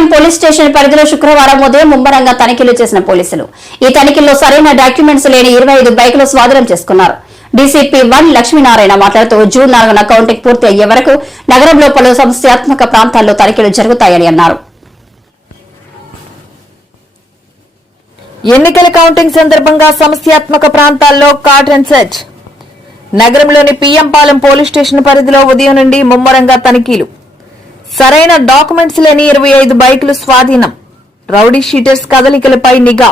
PM Palem police station పరిధిలో శుక్రవారం ఉదయం ముమ్మరంగా తనిఖీలు చేసిన పోలీసులు ఈ తనిఖీల్లో సరైన డాక్యుమెంట్స్ లేని 25 బైకులు స్వాధీనం చేసుకున్నారు. డీసీపీ 1 లక్ష్మీనారాయణ మాట్లాడుతూ జూన్ 4న కౌంటింగ్ పూర్తి అయ్యే వరకు నగరంలో పలు సమస్యాత్మక ప్రాంతాల్లో తనిఖీలు జరుగుతాయని అన్నారు. ఎన్నికల కౌంటింగ్ సందర్భంగా సమస్యాత్మక ప్రాంతాల్లో కాటన్ సెర్చ్. నగరంలోని పిఎంపాలెం పోలీస్ స్టేషన్ పరిధిలో ఉదయం నుండి ముమ్మరంగా తనిఖీలు. సరైన డాక్యుమెంట్స్ లేని 25 బైకులు స్వాధీనం. రౌడీ షీటర్స్ కదలికలపై నిఘా.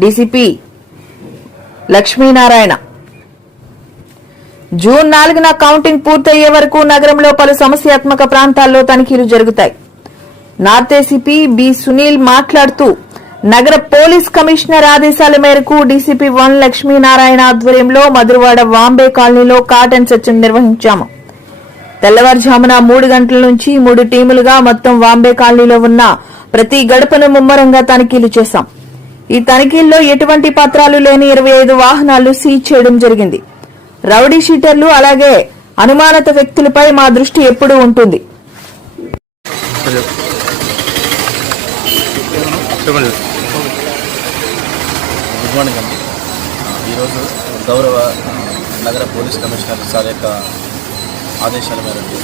డీసీపీ లక్ష్మీనారాయణ. జూన్ 4న కౌంటింగ్ పూర్తయ్యే వరకు నగరంలో పలు సమస్యాత్మక ప్రాంతాల్లో తనిఖీలు జరుగుతాయి. నార్త్ ఏసీపీ బి సునీల్ మాట్లాడుతూ నగర పోలీస్ కమిషనర్ ఆదేశాల మేరకు డీసీపీ 1 లక్ష్మీనారాయణ ఆధ్వర్యంలో మధురవాడ వాంబే కాలనీలో కాటన్ సెర్చ్ నిర్వహించాము. తెల్లవారుజామున 3 గంటల నుంచి 3 టీములుగా మొత్తం వాంబే కాలనీలో ఉన్న ప్రతి గడపను ముమ్మరంగా తనిఖీలు చేశాం. ఈ తనిఖీల్లో ఎటువంటి పత్రాలు లేని 25 వాహనాలు సీజ్ చేయడం జరిగింది. రౌడీ షీటర్లు అలాగే అనుమానిత వ్యక్తులపై మా దృష్టి ఎప్పుడూ ఉంటుంది. గుడ్ మార్నింగ్ అండి. ఈరోజు గౌరవ నగర పోలీస్ కమిషనర్ సార్ యొక్క ఆదేశాల మేరకు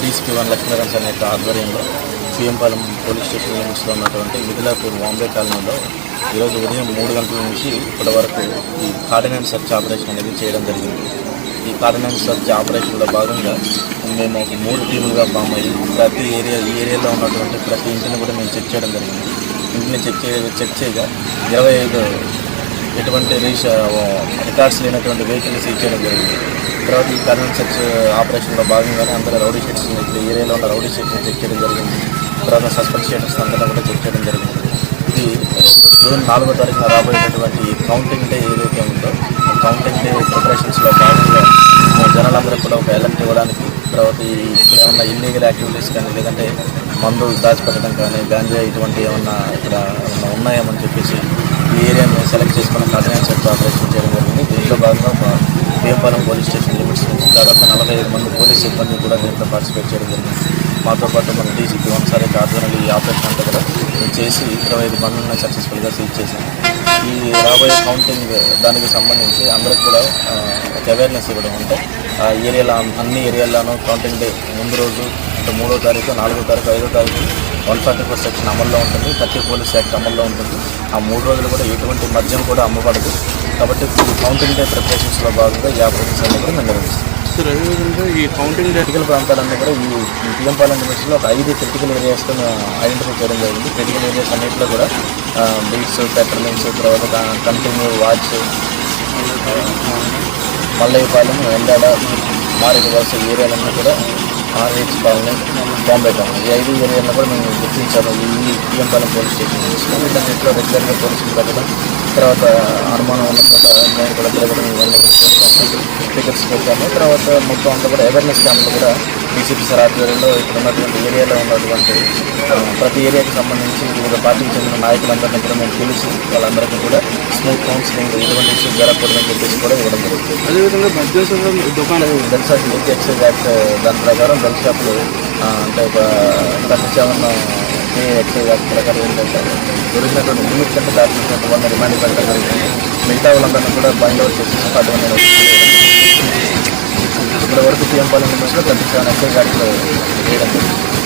డీసీపీ 1 లక్ష్మీనారాయణ సార్ యొక్క ఆధ్వర్యంలో పిఎంపాలెం పోలీస్ స్టేషన్ లిమిట్స్లో ఉన్నటువంటి మిథిలాపూర్ వాంబే కాలనీలో ఈరోజు ఉదయం 3 గంటల నుంచి ఇప్పటి వరకు ఈ కార్డినెన్స్ సెర్చ్ ఆపరేషన్ అనేది చేయడం జరిగింది. ఈ కార్డినెన్స్ సెర్చ్ ఆపరేషన్లో భాగంగా మేము 3 టీములుగా ఫామ్ అయ్యి ఈ ఏరియాలో ఉన్నటువంటి ప్రతి ఇంటిని కూడా మేము చెక్ చేయడం జరిగింది. ఇంటిని చెక్ చేయగా 25 ఎటువంటి రికార్డ్స్ లేనటువంటి వెహికల్ని సీజ్ చేయడం జరిగింది. తర్వాత ఈ కార్డినెన్స్ సెర్చ్ ఆపరేషన్లో భాగంగానే అందరూ రౌడీ షీటర్స్ ఇప్పుడు ఏరియాలో ఉన్న రౌడీ షీటర్స్ని చెక్ చేయడం జరిగింది. తర్వాత సస్పెక్ట్ షీటర్స్ అందరూ కూడా చెక్ చేయడం జరిగింది. ఇది జూన్ 4వ తారీఖున రాబోయేటటువంటి కౌంటింగ్ డే ఏదైతే ఉందో కౌంటింగ్ డే ప్రిపరేషన్స్లో భాగంగా జనాలందరూ కూడా ఒక ఎలర్ట్ ఇవ్వడానికి, తర్వాత ఇక్కడ ఏమన్నా ఇల్లీగల్ యాక్టివిటీస్ కానీ లేదంటే మందు దాచిపెట్టడం కానీ గాంజా ఇటువంటి ఏమన్నా ఇక్కడ ఉన్నాయేమని చెప్పేసి ఈ ఏరియాని సెలెక్ట్ చేసుకుని కార్డినెన్స్ సెర్చ్ ఆపరేషన్ చేయడం జరిగింది. దీంట్లో భాగంగా పిఎంపాలెం పోలీస్ స్టేషన్ లిమిట్స్ నుంచి దాదాపు 45 మంది పోలీస్ సిబ్బంది కూడా దీంట్లో పార్టిసిపేట్ చేయడం జరిగింది. మాతో పాటు మన డీసీపీ 1 సార్ యొక్క ఆధ్వర్యంలో ఈ ఆపరేషన్ అంతా కూడా చేసి 25 మందిని సక్సెస్ఫుల్గా సీజ్ చేశాం. ఈ రాబోయే కౌంటింగ్ దానికి సంబంధించి అందరికి కూడా ఒక అవేర్నెస్ ఇవ్వడం అంటే ఆ ఏరియాలో అన్ని ఏరియాల్లోనూ కౌంటింగ్ డే ముందు రోజు అంటే 3వ తారీఖు 4వ తారీఖు 5వ తారీఖు 144 సెక్షన్ అమల్లో ఉంటుంది, 30 పోలీస్ యాక్ట్ అమల్లో ఉంటుంది. ఆ 3 రోజులు కూడా ఎటువంటి మద్యం కూడా అమ్మబడదు. కాబట్టి ఈ కౌంటింగ్ డే ప్రిపరేషన్స్లో భాగంగా ఈ ఆపరేషన్స్ అన్ని కూడా మేము నిర్వహిస్తాం. ఈ కౌంటింగ్ డే క్రిటికల్ ప్రాంతాలన్నీ కూడా ఈ పిఎంపాలెం లిమిట్స్లో ఒక 5 క్రిటికల్ ఏరియాస్తో ఐడెంటిఫై చేయడం జరిగింది. క్రిటికల్ ఏరియాస్ అన్నింటిలో కూడా బీట్స్, పెట్రోలింగ్స్, తర్వాత కంటిన్యూ వాచ్, మల్లయ్యపాలెం, ఎండాడ, మారేడు వలస ఏరియాలన్నీ కూడా ఆర్హెచ్ కాలనీ, బాంబే కాలనీ ఈ 5 ఏరియాలను కూడా మేము గుర్తించాము. ఈ పిఎంపాలెం పోలీస్ స్టేషన్ వీటన్నింటిలో రెగ్యులర్గా పోలీసులు పెట్టడం, తర్వాత అనుమానం ఉన్న చోట మేము కూడా తిరగడం ఇవన్నీ టికెట్స్ పెట్టాము. తర్వాత మొత్తం అంతా కూడా అవేర్నెస్ క్యాంపులు కూడా డీసీపీ సార్ ఆధ్వర్యంలో ఇక్కడ ఉన్నటువంటి ఏరియాలో ఉన్నటువంటి ప్రతి ఏరియాకి సంబంధించి వివిధ పార్టీకి చెందిన నాయకులందరినీ కూడా మేము పిలిచి వాళ్ళందరికీ కూడా స్మూత్ కౌన్సిలింగ్ ఎటువంటి ఇష్యూస్ జరగకూడదని చెప్పేసి కూడా ఇవ్వడం జరుగుతుంది. అదేవిధంగా మద్యం దుకాణం బెల్ షాప్ ఎక్సైజ్ యాక్ట్ దాని ప్రకారం బెల్ షాపులు అంటే ఒక 37 ఎక్సైజ్ యాక్ట్ ప్రకారం ఏంటంటే దొరికినటువంటి లిమిట్ కంటే దాటినటువంటి వాళ్ళని రిమాండ్ పెట్టడం జరిగింది. మిగతా వాళ్ళందరినీ కూడా బైండ్ అవుట్ చేసి అటువంటి ఇప్పటి వరకు పిఎంపాలెం లిమిట్స్లో 37 ఎక్సైజ్ యాక్ట్లు వేయడం జరిగింది.